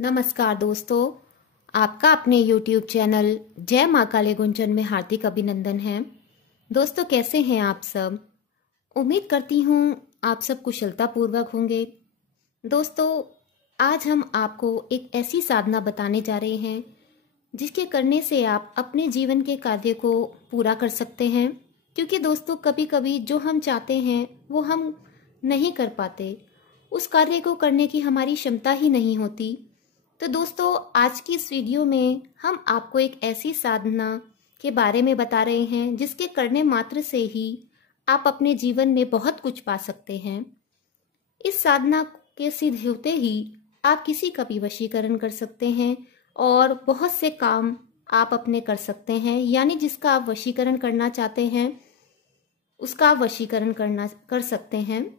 नमस्कार दोस्तों, आपका अपने YouTube चैनल जय माँ काली गुंजन में हार्दिक अभिनंदन है। दोस्तों, कैसे हैं आप सब? उम्मीद करती हूँ आप सब कुशलतापूर्वक होंगे। दोस्तों, आज हम आपको एक ऐसी साधना बताने जा रहे हैं जिसके करने से आप अपने जीवन के कार्य को पूरा कर सकते हैं। क्योंकि दोस्तों, कभी कभी जो हम चाहते हैं वो हम नहीं कर पाते, उस कार्य को करने की हमारी क्षमता ही नहीं होती। तो दोस्तों, आज की इस वीडियो में हम आपको एक ऐसी साधना के बारे में बता रहे हैं जिसके करने मात्र से ही आप अपने जीवन में बहुत कुछ पा सकते हैं। इस साधना के सिद्ध होते ही आप किसी का भी वशीकरण कर सकते हैं और बहुत से काम आप अपने कर सकते हैं। यानी जिसका आप वशीकरण करना चाहते हैं उसका आप वशीकरण कर सकते हैं।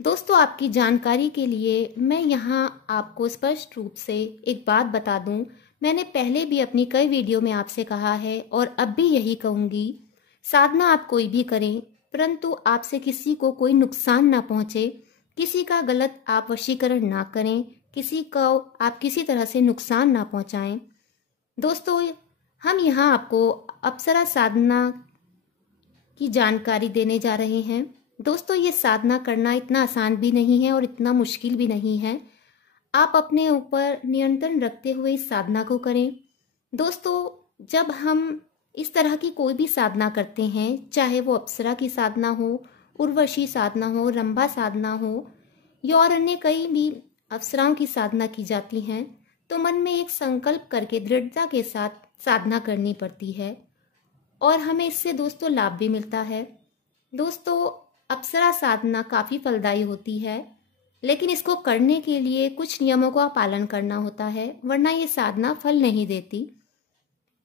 दोस्तों, आपकी जानकारी के लिए मैं यहाँ आपको स्पष्ट रूप से एक बात बता दूं। मैंने पहले भी अपनी कई वीडियो में आपसे कहा है और अब भी यही कहूँगी, साधना आप कोई भी करें परंतु आपसे किसी को कोई नुकसान ना पहुँचे, किसी का गलत आप वशीकरण ना करें, किसी को आप किसी तरह से नुकसान ना पहुँचाएं। दोस्तों, हम यहाँ आपको अप्सरा साधना की जानकारी देने जा रहे हैं। दोस्तों, ये साधना करना इतना आसान भी नहीं है और इतना मुश्किल भी नहीं है। आप अपने ऊपर नियंत्रण रखते हुए इस साधना को करें। दोस्तों, जब हम इस तरह की कोई भी साधना करते हैं, चाहे वो अप्सरा की साधना हो, उर्वशी साधना हो, रंभा साधना हो या और अन्य कई भी अप्सराओं की साधना की जाती हैं, तो मन में एक संकल्प करके दृढ़ता के साथ साधना करनी पड़ती है और हमें इससे दोस्तों लाभ भी मिलता है। दोस्तों, अप्सरा साधना काफ़ी फलदायी होती है, लेकिन इसको करने के लिए कुछ नियमों का पालन करना होता है, वरना ये साधना फल नहीं देती।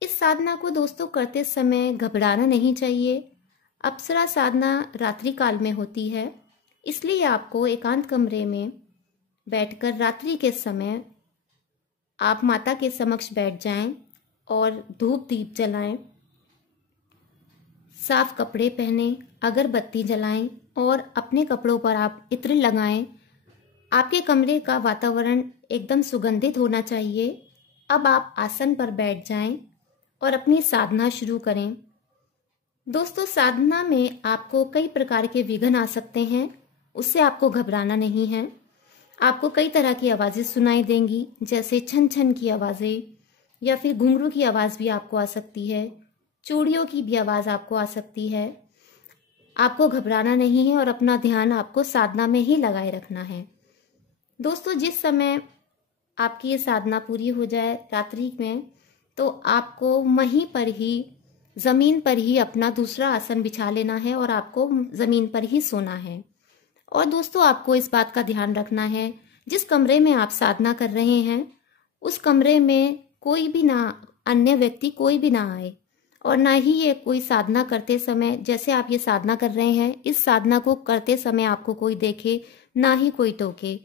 इस साधना को दोस्तों करते समय घबराना नहीं चाहिए। अप्सरा साधना रात्रि काल में होती है, इसलिए आपको एकांत कमरे में बैठकर रात्रि के समय आप माता के समक्ष बैठ जाएं और धूप दीप जलाएं, साफ कपड़े पहने, अगरबत्ती जलाएं और अपने कपड़ों पर आप इत्र लगाएं। आपके कमरे का वातावरण एकदम सुगंधित होना चाहिए। अब आप आसन पर बैठ जाएं और अपनी साधना शुरू करें। दोस्तों, साधना में आपको कई प्रकार के विघ्न आ सकते हैं, उससे आपको घबराना नहीं है। आपको कई तरह की आवाज़ें सुनाई देंगी, जैसे छन छन की आवाज़ें या फिर घुंघरू की आवाज़ भी आपको आ सकती है, चूड़ियों की भी आवाज़ आपको आ सकती है। आपको घबराना नहीं है और अपना ध्यान आपको साधना में ही लगाए रखना है। दोस्तों, जिस समय आपकी ये साधना पूरी हो जाए रात्रि में, तो आपको वहीं पर ही ज़मीन पर ही अपना दूसरा आसन बिछा लेना है और आपको ज़मीन पर ही सोना है। और दोस्तों, आपको इस बात का ध्यान रखना है, जिस कमरे में आप साधना कर रहे हैं उस कमरे में कोई भी ना, अन्य व्यक्ति कोई भी ना आए और ना ही ये कोई साधना करते समय, जैसे आप ये साधना कर रहे हैं, इस साधना को करते समय आपको कोई देखे, ना ही कोई टोके।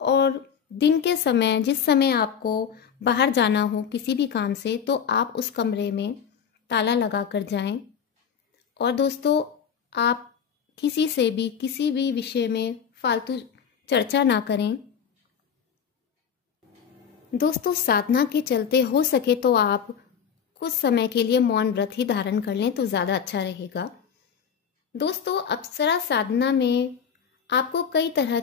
और दिन के समय, जिस समय आपको बाहर जाना हो किसी भी काम से, तो आप उस कमरे में ताला लगा कर जाएं। और दोस्तों, आप किसी से भी किसी भी विषय में फालतू चर्चा ना करें। दोस्तों, साधना के चलते हो सके तो आप कुछ समय के लिए मौन व्रत ही धारण कर लें तो ज़्यादा अच्छा रहेगा। दोस्तों, अप्सरा साधना में आपको कई तरह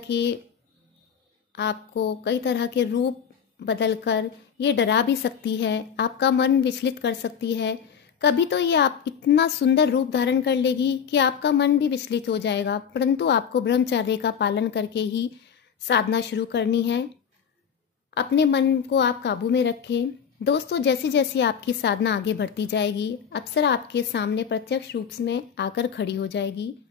के रूप बदलकर ये डरा भी सकती है, आपका मन विचलित कर सकती है। कभी तो ये आप इतना सुंदर रूप धारण कर लेगी कि आपका मन भी विचलित हो जाएगा, परंतु आपको ब्रह्मचर्य का पालन करके ही साधना शुरू करनी है। अपने मन को आप काबू में रखें। दोस्तों, जैसे जैसे आपकी साधना आगे बढ़ती जाएगी, अप्सरा आपके सामने प्रत्यक्ष रूप में आकर खड़ी हो जाएगी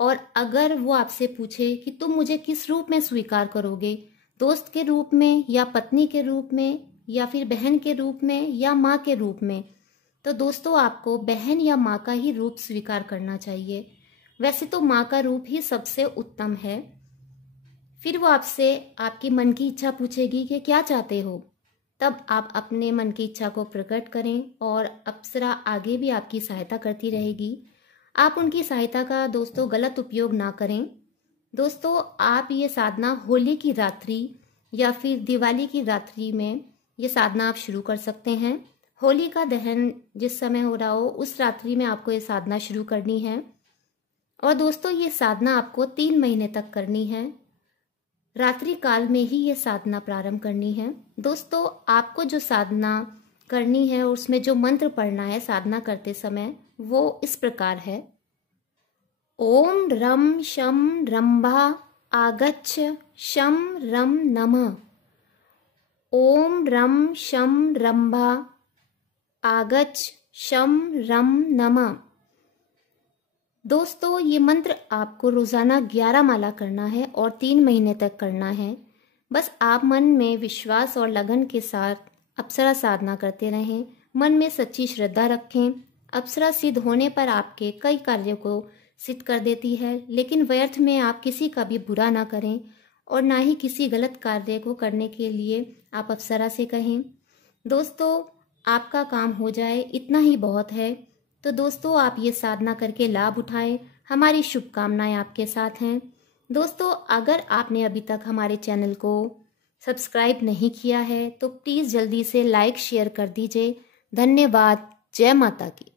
और अगर वो आपसे पूछे कि तुम मुझे किस रूप में स्वीकार करोगे, दोस्त के रूप में या पत्नी के रूप में या फिर बहन के रूप में या माँ के रूप में, तो दोस्तों आपको बहन या माँ का ही रूप स्वीकार करना चाहिए। वैसे तो माँ का रूप ही सबसे उत्तम है। फिर वो आपसे आपकी मन की इच्छा पूछेगी कि क्या चाहते हो, तब आप अपने मन की इच्छा को प्रकट करें और अप्सरा आगे भी आपकी सहायता करती रहेगी। आप उनकी सहायता का दोस्तों गलत उपयोग ना करें। दोस्तों, आप ये साधना होली की रात्रि या फिर दिवाली की रात्रि में ये साधना आप शुरू कर सकते हैं। होली का दहन जिस समय हो रहा हो उस रात्रि में आपको ये साधना शुरू करनी है। और दोस्तों ये साधना आपको 3 महीने तक करनी है। रात्रि काल में ही ये साधना प्रारंभ करनी है। दोस्तों आपको जो साधना करनी है और उसमें जो मंत्र पढ़ना है साधना करते समय वो इस प्रकार है। ओम रम शम रंभा आगच्छ शम रम नमः। ओम रम शम रंभा आगच्छ शम रम नमः। दोस्तों ये मंत्र आपको रोजाना 11 माला करना है और 3 महीने तक करना है। बस आप मन में विश्वास और लगन के साथ अप्सरा साधना करते रहें। मन में सच्ची श्रद्धा रखें। अप्सरा सिद्ध होने पर आपके कई कार्यों को सिद्ध कर देती है, लेकिन व्यर्थ में आप किसी का भी बुरा ना करें और ना ही किसी गलत कार्य को करने के लिए आप अप्सरा से कहें। दोस्तों आपका काम हो जाए इतना ही बहुत है। तो दोस्तों आप ये साधना करके लाभ उठाएं। हमारी शुभकामनाएं आपके साथ हैं। दोस्तों अगर आपने अभी तक हमारे चैनल को सब्सक्राइब नहीं किया है तो प्लीज़ जल्दी से लाइक शेयर कर दीजिए। धन्यवाद। जय माता की।